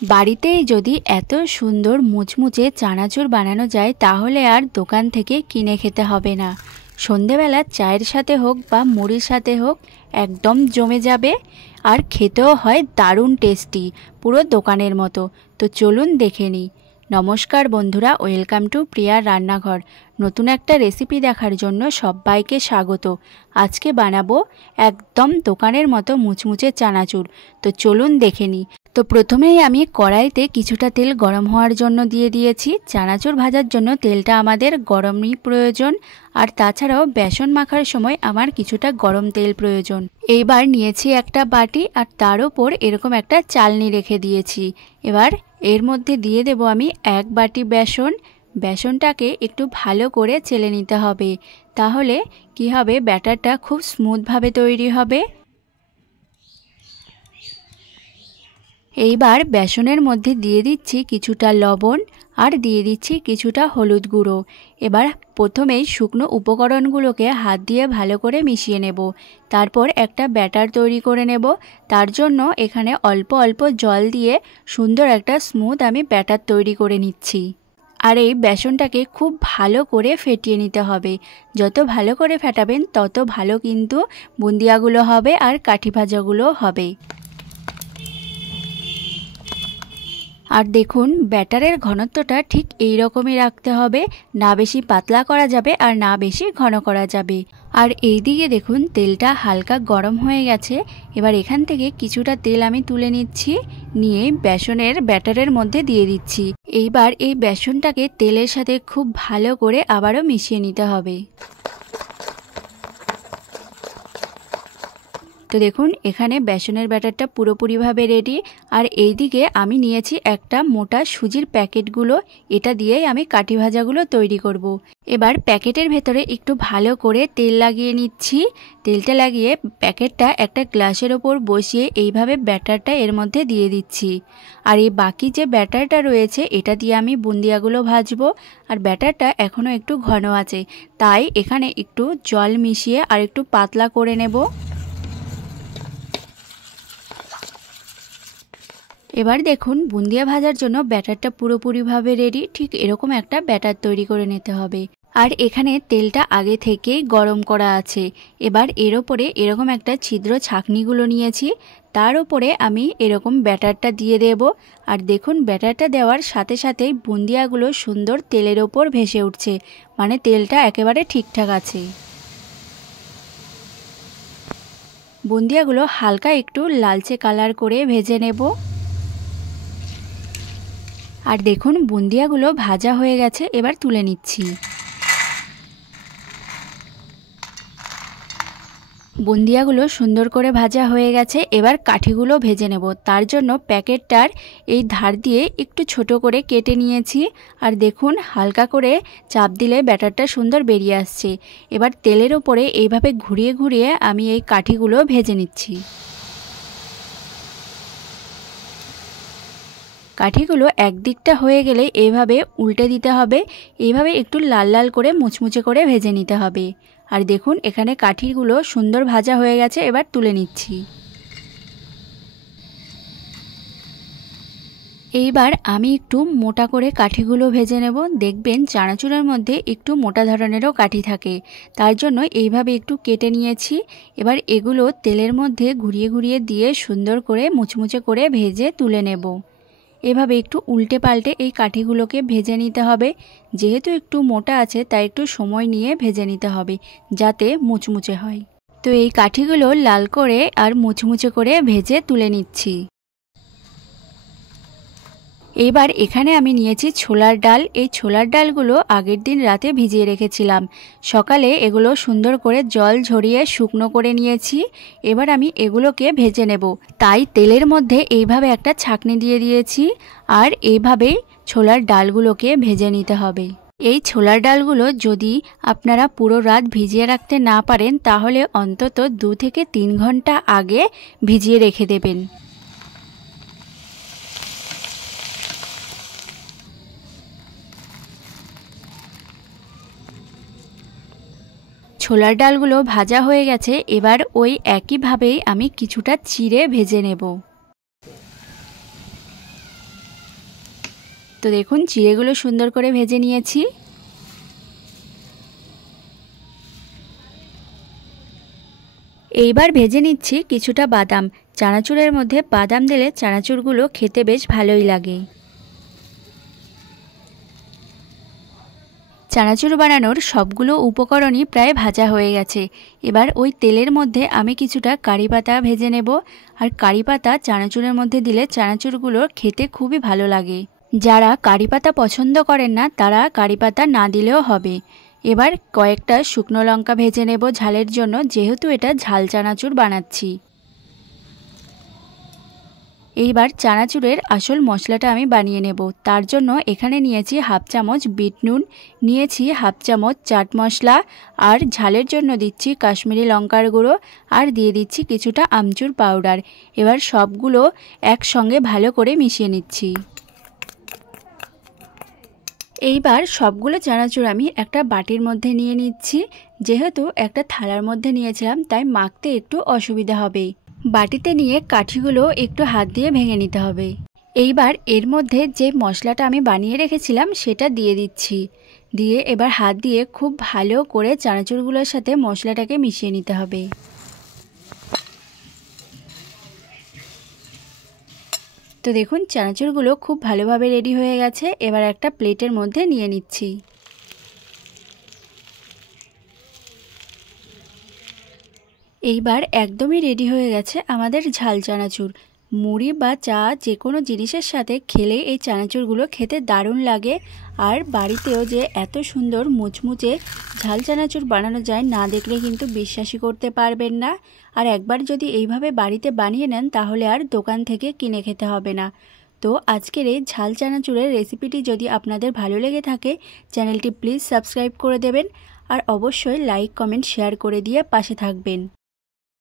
বাড়িতেই যদি এত সুন্দর মুচমুচে চানাচুর বানানো যায় তাহলে আর দোকান থেকে কিনে খেতে হবে না। সন্ধেবেলা চায়ের সাথে হোক বা মুড়ির সাথে হোক একদম জমে যাবে, আর খেতেও হয় দারুণ টেস্টি, পুরো দোকানের মতো। তো চলুন দেখে নিই। নমস্কার বন্ধুরা, ওয়েলকাম টু প্রিয়ার রান্নাঘর। নতুন একটা রেসিপি দেখার জন্য সবাইকে স্বাগত। আজকে বানাবো একদম দোকানের মতো মুচমুচে চানাচুর। তো চলুন দেখে নিই। তো প্রথমেই আমি কড়াইতে কিছুটা তেল গরম হওয়ার জন্য দিয়ে দিয়েছি। চানাচুর ভাজার জন্য তেলটা আমাদের গরমই প্রয়োজন, আর তাছাড়াও বেসন মাখার সময় আমার কিছুটা গরম তেল প্রয়োজন। এইবার নিয়েছি একটা বাটি, আর তার উপর এরকম একটা চালনি রেখে দিয়েছি। এবার এর মধ্যে দিয়ে দেব আমি 1 বাটি বেসন। বেসনটাকে একটু ভালো করে চেলে নিতে হবে, তাহলে কি হবে, ব্যাটারটা খুব স্মুথভাবে তৈরি হবে। এইবার বেসনের মধ্যে দিয়ে দিচ্ছি কিছুটা লবণ, আর দিয়ে দিচ্ছি কিছুটা হলুদ গুঁড়ো। এবার প্রথমেই শুকনো উপকরণগুলোকে হাত দিয়ে ভালো করে মিশিয়ে নেব, তারপর একটা ব্যাটার তৈরি করে নেব। তার জন্য এখানে অল্প অল্প জল দিয়ে সুন্দর একটা স্মুথ আমি ব্যাটার তৈরি করে নিচ্ছি। আর এই বেসনটাকে খুব ভালো করে ফেটিয়ে নিতে হবে। যত ভালো করে ফেটাবেন তত ভালো কিন্তু বুন্দিয়াগুলো হবে আর কাঠি ভাজাগুলো হবে। আর দেখুন, ব্যাটারের ঘনত্বটা ঠিক এই রকমই রাখতে হবে, না বেশি পাতলা করা যাবে আর না বেশি ঘন করা যাবে। আর এই দিকে দেখুন তেলটা হালকা গরম হয়ে গেছে। এবার এখান থেকে কিছুটা তেল আমি তুলে নিচ্ছি, নিয়ে বেসনের ব্যাটারের মধ্যে দিয়ে দিচ্ছি। এইবার এই বেসনটাকে তেলের সাথে খুব ভালো করে আবারও মিশিয়ে নিতে হবে। তো দেখুন, এখানে বেসনের ব্যাটারটা পুরোপুরিভাবে রেডি। আর এই দিকে আমি নিয়েছি একটা মোটা সুজির প্যাকেটগুলো, এটা দিয়েই আমি কাঠি ভাজাগুলো তৈরি করব। এবার প্যাকেটের ভেতরে একটু ভালো করে তেল লাগিয়ে নিচ্ছি। তেলটা লাগিয়ে প্যাকেটটা একটা গ্লাসের ওপর বসিয়ে এইভাবে ব্যাটারটা এর মধ্যে দিয়ে দিচ্ছি। আর এই বাকি যে ব্যাটারটা রয়েছে এটা দিয়ে আমি বুন্দিয়াগুলো ভাজবো। আর ব্যাটারটা এখনও একটু ঘন আছে, তাই এখানে একটু জল মিশিয়ে আর একটু পাতলা করে নেব। এবার দেখুন, বুন্দিয়া ভাজার জন্য ব্যাটারটা পুরোপুরিভাবে রেডি। ঠিক এরকম একটা ব্যাটার তৈরি করে নিতে হবে। আর এখানে তেলটা আগে থেকেই গরম করা আছে। এবার এর ওপরে এরকম একটা ছিদ্র ছাঁকনিগুলো নিয়েছি, তার উপরে আমি এরকম ব্যাটারটা দিয়ে দেব। আর দেখুন, ব্যাটারটা দেওয়ার সাথে সাথেই বুন্দিয়াগুলো সুন্দর তেলের ওপর ভেসে উঠছে, মানে তেলটা একেবারে ঠিকঠাক আছে। বুন্দিয়াগুলো হালকা একটু লালচে কালার করে ভেজে নেব। আর দেখুন, বুন্দিয়াগুলো ভাজা হয়ে গেছে, এবার তুলে নিচ্ছি। বুন্দিয়াগুলো সুন্দর করে ভাজা হয়ে গেছে, এবার কাঠিগুলো ভেজে নেব। তার জন্য প্যাকেটটার এই ধার দিয়ে একটু ছোট করে কেটে নিয়েছি। আর দেখুন, হালকা করে চাপ দিলে ব্যাটারটা সুন্দর বেরিয়ে আসছে। এবার তেলের ওপরে এইভাবে ঘুরিয়ে ঘুরিয়ে আমি এই কাঠিগুলো ভেজে নিচ্ছি। কাঠিগুলো একদিকটা হয়ে গেলে এইভাবে উল্টে দিতে হবে। এইভাবে একটু লাল লাল করে মুচমুচে করে ভেজে নিতে হবে। আর দেখুন, এখানে কাঠিগুলো সুন্দর ভাজা হয়ে গেছে, এবার তুলে নিচ্ছি। এইবার আমি একটু মোটা করে কাঠিগুলো ভেজে নেব। দেখবেন চানাচুরের মধ্যে একটু মোটা ধরনেরও কাঠি থাকে, তার জন্য এইভাবে একটু কেটে নিয়েছি। এবার এগুলো তেলের মধ্যে ঘুরিয়ে ঘুরিয়ে দিয়ে সুন্দর করে মুচমুচে করে ভেজে তুলে নেব। এভাবে একটু উল্টে পাল্টে এই কাঠিগুলোকে ভেজে নিতে হবে। যেহেতু একটু মোটা আছে তাই একটু সময় নিয়ে ভেজে নিতে হবে, যাতে মুচমুচে হয়। তো এই কাঠিগুলো লাল করে আর মুচমুচে করে ভেজে তুলে নিচ্ছি। এইবার এখানে আমি নিয়েছি ছোলার ডাল। এই ছোলার ডালগুলো আগের দিন রাতে ভিজিয়ে রেখেছিলাম। সকালে এগুলো সুন্দর করে জল ঝরিয়ে শুকনো করে নিয়েছি। এবার আমি এগুলোকে ভেজে নেব, তাই তেলের মধ্যে এইভাবে একটা ছাঁকনি দিয়ে দিয়েছি। আর এইভাবেই ছোলার ডালগুলোকে ভেজে নিতে হবে। এই ছোলার ডালগুলো যদি আপনারা পুরো রাত ভিজিয়ে রাখতে না পারেন, তাহলে অন্তত 2 থেকে 3 ঘন্টা আগে ভিজিয়ে রেখে দেবেন। ছোলার ডালগুলো ভাজা হয়ে গেছে, এবার ওই একইভাবেই আমি কিছুটা চিড়ে ভেজে নেব। তো দেখুন চিড়েগুলো সুন্দর করে ভেজে নিয়েছি। এইবার ভেজে নিচ্ছি কিছুটা বাদাম। চানাচুরের মধ্যে বাদাম দিলে চানাচুরগুলো খেতে বেশ ভালোই লাগে। চানাচুর বানানোর সবগুলো উপকরণই প্রায় ভাজা হয়ে গেছে। এবার ওই তেলের মধ্যে আমি কিছুটা কারি পাতা ভেজে নেব। আর কারি পাতা চানাচুরের মধ্যে দিলে চানাচুরগুলো খেতে খুবই ভালো লাগে। যারা কারি পাতা পছন্দ করেন না তারা কারি পাতা না দিলেও হবে। এবার কয়েকটা শুকনো লঙ্কা ভেজে নেব ঝালের জন্য, যেহেতু এটা ঝাল চানাচুর বানাচ্ছি। এইবার চানাচুরের আসল মশলাটা আমি বানিয়ে নেব। তার জন্য এখানে নিয়েছি হাফ চামচ বিট নুন, নিয়েছি হাফ চামচ চাট মশলা, আর ঝালের জন্য দিচ্ছি কাশ্মীরি লঙ্কার গুঁড়ো, আর দিয়ে দিচ্ছি কিছুটা আমচুর পাউডার। এবার সবগুলো একসঙ্গে ভালো করে মিশিয়ে নিচ্ছি। এইবার সবগুলো চানাচুর আমি একটা বাটির মধ্যে নিয়ে নিচ্ছি। যেহেতু একটা থালার মধ্যে নিয়েছিলাম তাই মাখতে একটু অসুবিধা হবে। বাটিতে নিয়ে কাঠিগুলো একটু হাত দিয়ে ভেঙে নিতে হবে। এইবার এর মধ্যে যে মশলাটা আমি বানিয়ে রেখেছিলাম সেটা দিয়ে দিচ্ছি। দিয়ে এবার হাত দিয়ে খুব ভালো করে চানাচুরগুলোর সাথে মশলাটাকে মিশিয়ে নিতে হবে। তো দেখুন চানাচুরগুলো খুব ভালোভাবে রেডি হয়ে গেছে। এবার একটা প্লেটের মধ্যে নিয়ে নিচ্ছি। এইবার একদমই রেডি হয়ে গেছে আমাদের ঝাল চানাচুর। মুড়ি বা চা যে কোনো জিনিসের সাথে খেলে এই চানাচুরগুলো খেতে দারুণ লাগে। আর বাড়িতেও যে এত সুন্দর মুচমুচে ঝাল চানাচুর বানানো যায় না দেখলে কিন্তু বিশ্বাসই করতে পারবেন না। আর একবার যদি এইভাবে বাড়িতে বানিয়ে নেন তাহলে আর দোকান থেকে কিনে খেতে হবে না। তো আজকের এই ঝাল চানাচুরের রেসিপিটি যদি আপনাদের ভালো লেগে থাকে চ্যানেলটি প্লিজ সাবস্ক্রাইব করে দেবেন। আর অবশ্যই লাইক কমেন্ট শেয়ার করে দিয়ে পাশে থাকবেন।